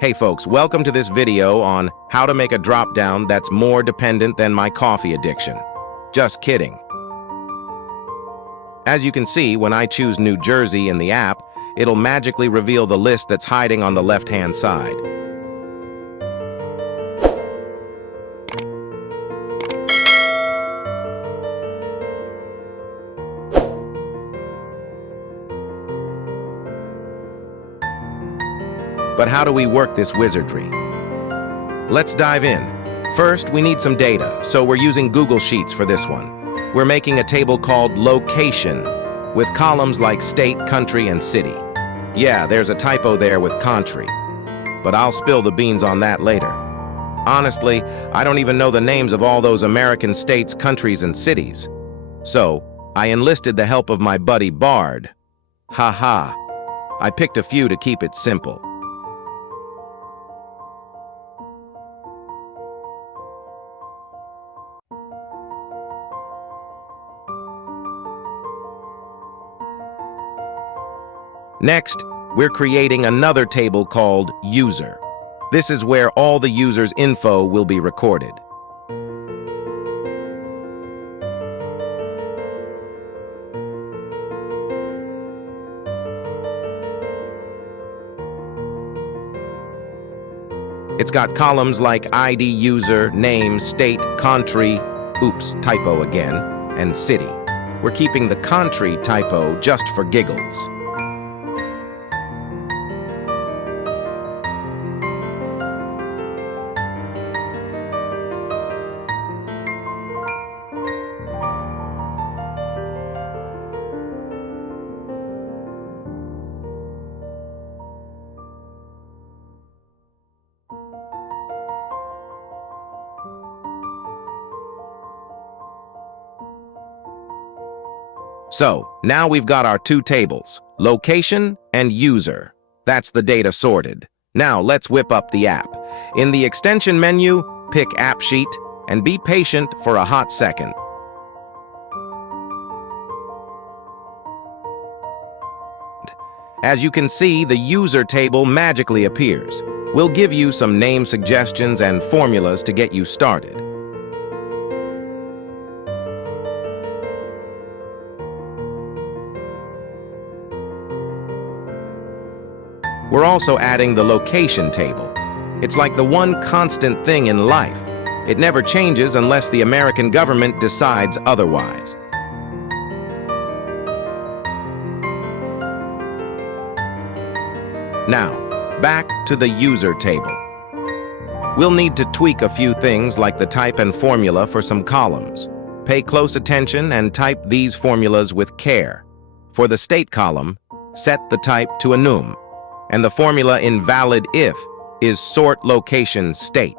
Hey folks, welcome to this video on how to make a drop-down that's more dependent than my coffee addiction. Just kidding. As you can see, when I choose New Jersey in the app, it'll magically reveal the list that's hiding on the left-hand side. But how do we work this wizardry? Let's dive in. First, we need some data, so we're using Google Sheets for this one. We're making a table called Location, with columns like state, country, and city. Yeah, there's a typo there with country, but I'll spill the beans on that later. Honestly, I don't even know the names of all those American states, countries, and cities. So, I enlisted the help of my buddy Bard. Haha. I picked a few to keep it simple. Next, we're creating another table called User. This is where all the user's info will be recorded. It's got columns like ID user, name, state, country, oops, typo again, and city. We're keeping the country typo just for giggles. So, now we've got our two tables, location and user. That's the data sorted. Now let's whip up the app. In the extension menu, pick App Sheet and be patient for a hot second. As you can see, the user table magically appears. We'll give you some name suggestions and formulas to get you started. We're also adding the location table. It's like the one constant thing in life. It never changes unless the American government decides otherwise. Now, back to the user table. We'll need to tweak a few things like the type and formula for some columns. Pay close attention and type these formulas with care. For the state column, set the type to enum. And the formula in valid if is sort location state.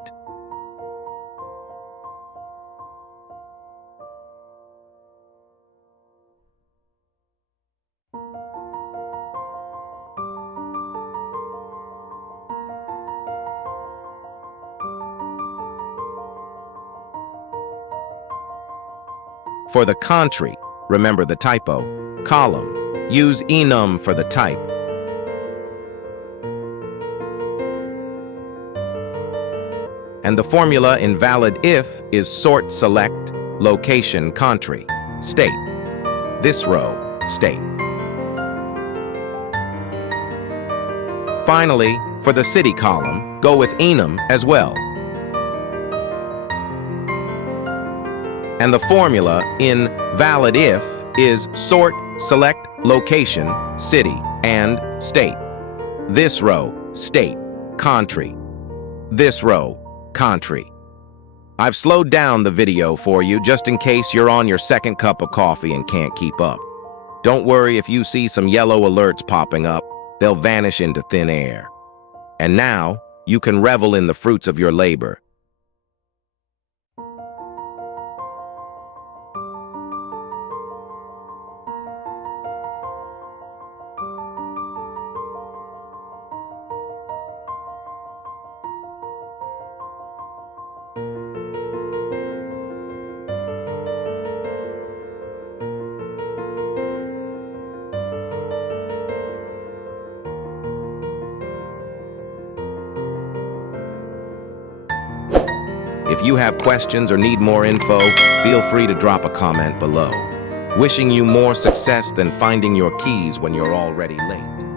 For the country, remember the typo, column, use enum for the type. And the formula in valid if is sort select location country state. This row, state. Finally, for the city column, go with enum as well. And the formula in valid if is sort select location city and state. This row, state, country. This row, country. I've slowed down the video for you just in case you're on your second cup of coffee and can't keep up. Don't worry if you see some yellow alerts popping up, they'll vanish into thin air. And now, you can revel in the fruits of your labor. If you have questions or need more info, feel free to drop a comment below. Wishing you more success than finding your keys when you're already late.